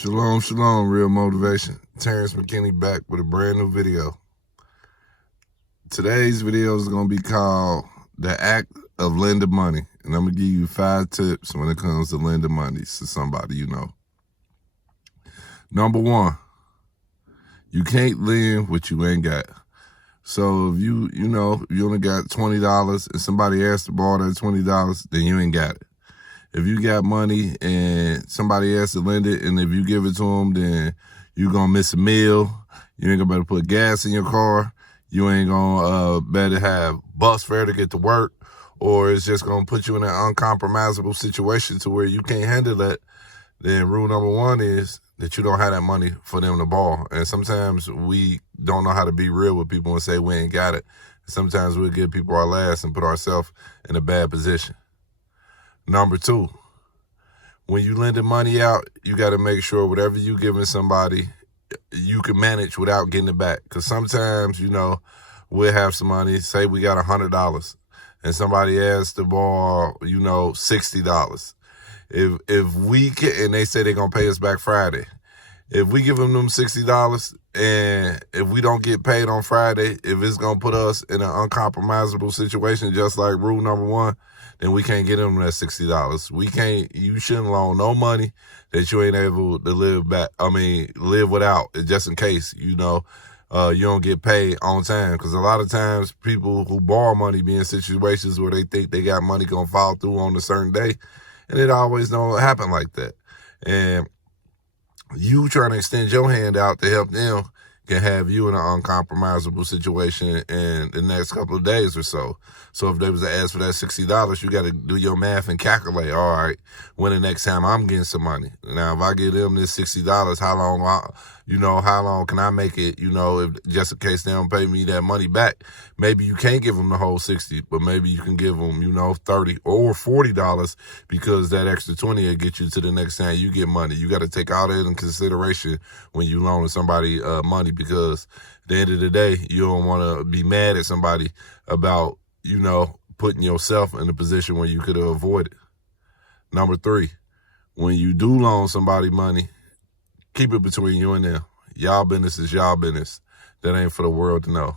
Shalom, shalom, real motivation. Terrence McKinney back with a brand new video. Today's video is going to be called The Act of Lending Money. And I'm going to give you 5 tips when it comes to lending money to somebody you know. Number 1, you can't lend what you ain't got. So if you only got $20 and somebody asks to borrow that $20, then you ain't got it. If you got money and somebody asks to lend it, and if you give it to them, then you're going to miss a meal. You ain't going to be able to put gas in your car. You ain't going to better have bus fare to get to work, or it's just going to put you in an uncompromisable situation to where you can't handle that. Then rule number 1 is that you don't have that money for them to borrow. And sometimes we don't know how to be real with people and say we ain't got it. Sometimes we'll give people our last and put ourselves in a bad position. Number 2, when you lending money out, you got to make sure whatever you giving somebody, you can manage without getting it back. Because sometimes, we'll have some money, say we got $100, and somebody asks to borrow, $60. If we can, and they say they're going to pay us back Friday. If we give them $60 and if we don't get paid on Friday, if it's going to put us in an uncompromisable situation, just like rule number 1, then we can't get them that $60. You shouldn't loan no money that you ain't able to live without, just in case, you don't get paid on time. Because a lot of times people who borrow money be in situations where they think they got money going to fall through on a certain day. And it always don't happen like that. And you trying to extend your hand out to help them can have you in an uncompromisable situation in the next couple of days or so. So if they was to ask for that $60, you got to do your math and calculate, all right, when the next time I'm getting some money. Now, if I give them this $60, how long can I make it, if just in case they don't pay me that money back? Maybe you can't give them the whole 60, but maybe you can give them, $30 or $40 because that extra 20 will get you to the next time you get money. You got to take all that in consideration when you loaning somebody money, because at the end of the day, you don't want to be mad at somebody about, putting yourself in a position where you could have avoided. Number 3, when you do loan somebody money, keep it between you and them. Y'all business is y'all business. That ain't for the world to know.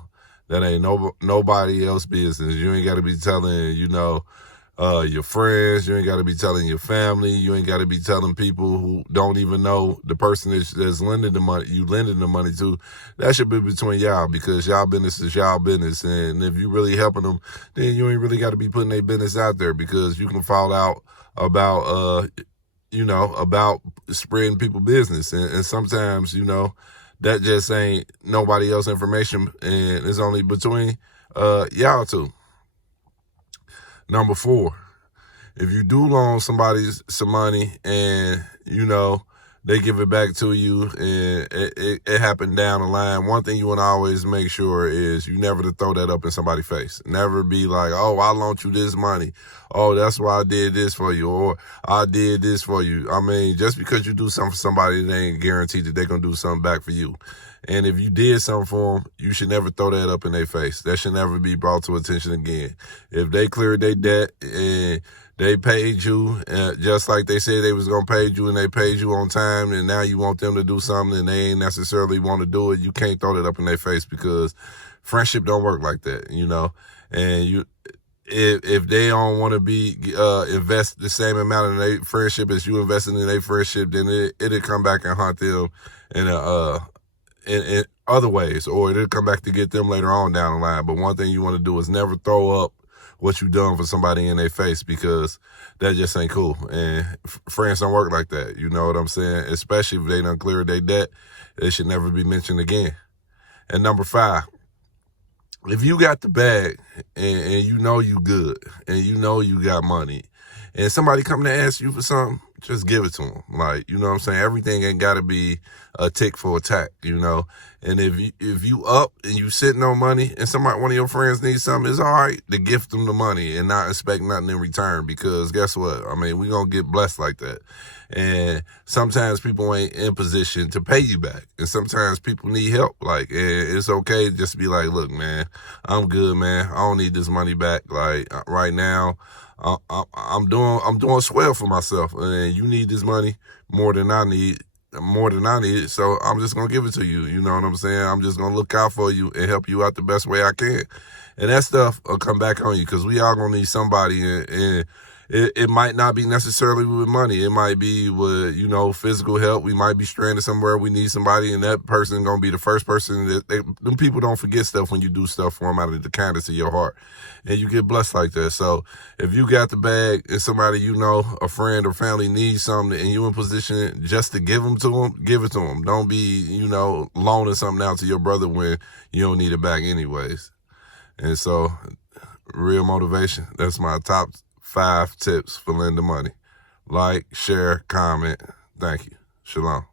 That ain't nobody else's business. You ain't got to be telling, your friends. You ain't got to be telling your family. You ain't got to be telling people who don't even know the person that's lending the money, you lending the money to. That should be between y'all, because y'all business is y'all business. And if you really helping them, then you ain't really got to be putting their business out there, because you can fall out about, about spreading people's business. And sometimes, that just ain't nobody else's information, and it's only between y'all two. Number 4, if you do loan somebody some money and, they give it back to you and it happened down the line, one thing you want to always make sure is you never to throw that up in somebody's face. Never be like, oh, I loaned you this money. Oh, that's why I did this for you, or I did this for you. Just because you do something for somebody, it ain't guaranteed that they're going to do something back for you. And if you did something for them, you should never throw that up in their face. That should never be brought to attention again. If they cleared their debt and they paid you just like they said they was going to pay you, and they paid you on time, and now you want them to do something and they ain't necessarily want to do it, you can't throw that up in their face, because friendship don't work like that, And if they don't want to be invest the same amount in their friendship as you invested in their friendship, then it'll come back and haunt them in other ways, or it'll come back to get them later on down the line. But one thing you want to do is never throw up what you done for somebody in their face, because that just ain't cool. And friends don't work like that. You know what I'm saying? Especially if they done cleared their debt, it should never be mentioned again. And number 5, if you got the bag and you know you good and you know you got money, and somebody come to ask you for something, just give it to them. Like, you know what I'm saying? Everything ain't got to be a tick for a tack, And if you up and you sitting on money and one of your friends needs something, it's all right to gift them the money and not expect nothing in return, we going to get blessed like that. And sometimes people ain't in position to pay you back. And sometimes people need help. And it's okay just to be like, look, man, I'm good, man. I don't need this money back. Right now, I'm doing swell for myself, and you need this money more than I need. more than I need, so I'm just gonna give it to you. You know what I'm saying? I'm just gonna look out for you and help you out the best way I can. And that stuff will come back on you, because we all gonna need somebody, and it might not be necessarily with money. It might be with, physical help. We might be stranded somewhere. We need somebody, and that person gonna be the first person that them people don't forget stuff when you do stuff for them out of the kindness of your heart, and you get blessed like that. So if you got the bag and somebody a friend or family needs something, and you in position just to give it to them. Don't be loaning something out to your brother when you don't need it back anyways. And so, real motivation. That's my top 5 tips for lending money. Like, share, comment. Thank you. Shalom.